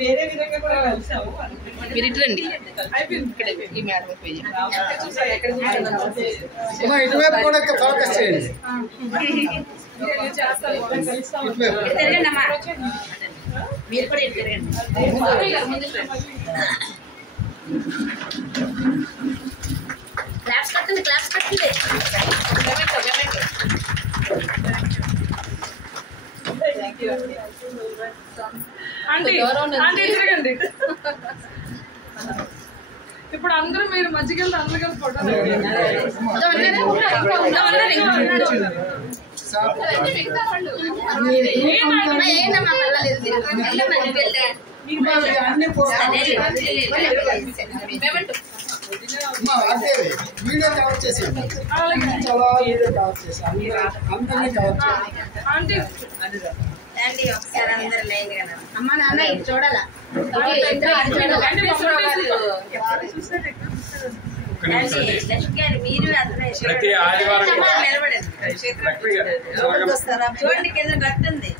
వేరే విధంగా కూడా కలిసాము. మీరు ఇటు రండి. ఈ మేడం ఇటువైపు కూడా ఫోకస్ చేయండి. మీరు కూడా ఇటు తిరగండి. క్లాప్స్ కట్టండి, క్లాప్స్ కట్టండి. ఇప్పుడు అందరూ మీరు మధ్యకెళ్ళి అందరూ కలిసి ఫోటో వీడియో కవర్ చేసి ఒకసారి అందరు లైన్ గా అమ్మ నాన్న ఇటు చూడాలా. మీరు ప్రతి ఆదివారం చూడండి కింద కట్టుంది.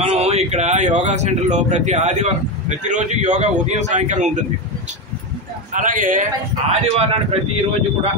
మనం ఇక్కడ యోగా సెంటర్ లో ప్రతి ఆదివారం ప్రతిరోజు యోగా ఉదయం సాయంకాలం ఉంటుంది. అలాగే ఆదివారాన్ని ప్రతిరోజు కూడా